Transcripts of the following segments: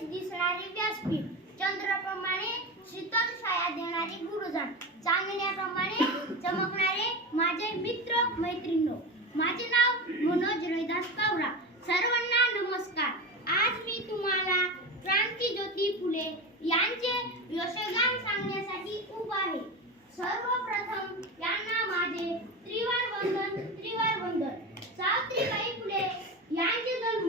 तेज दिसणारे व्यासपीठ, चंद्राप्रमाणे शीतल छाया देणारे गुरुजन, चांदण्याप्रमाणे चमकणारे माझे मित्र मैत्रिणींनो. माझे नाव मनोज रविदास कावरा. सर्वांना नमस्कार. आज मी तुम्हाला क्रांतिज्योती फुले यांचे यशोगान सांगण्यासाठी उभा आहे. सर्वप्रथम यांना माझे त्रिवार वंदन. सावित्रीबाई फुले यांचे जन्म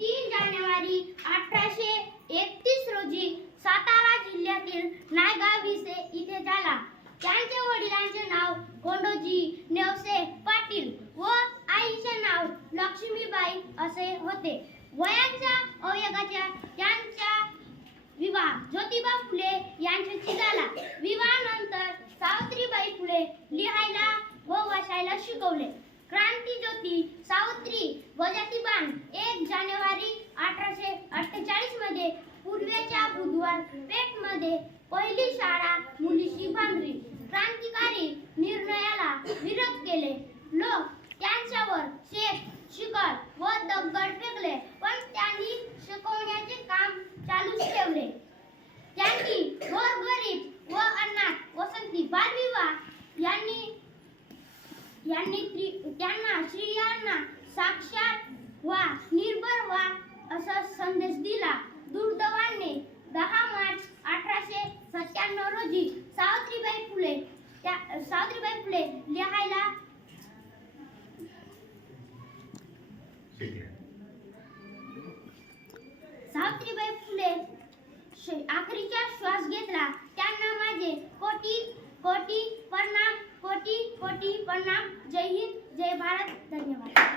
3 जानेवारी 1831 रोजी सातारा जिल्ह्यातील नायगाव इथे झाला. त्यांच्या वडिलांचे नाव कोंडोजी नेवसे पाटील व आईचे नाव लक्ष्मीबाई असे होते. वयाच्या अवयोगाच्या त्यांचा विवाह ज्योतिबा फुले यांच्याशी झाला. विवाहानंतर सावित्रीबाई फुले लिहायला व वाचायला शिकवले. क्रांतिज्योती सावित्री वजातीबान 1 जानेवारी 1848 मध्ये पूर्वेच्या बुधवार पेठमध्ये पहिली शाळा मुलीशी बांधली. क्रांतिकारी निर्णयाला विरोध केले. लोक त्यांच्यावर शिकल व दगड फेकले, पण त्यांनी शिकवण्याचे काम चालूच ठेवले. त्यांनी गोरगरीब व अनाथ वसंती बालविवाह त्यांना स्त्रियांना साक्षर व्हा, निर्भर व्हा असा संदेश दिला. दुर्दैवाने 10 मार्च 1897 रोजी सावित्रीबाई फुले लिहायला सावित्रीबाई फुले आखरीचा श्वास घेतला. त्यांना माझे कोटी प्रणाम. जय हिंद, जय भारत. धन्यवाद.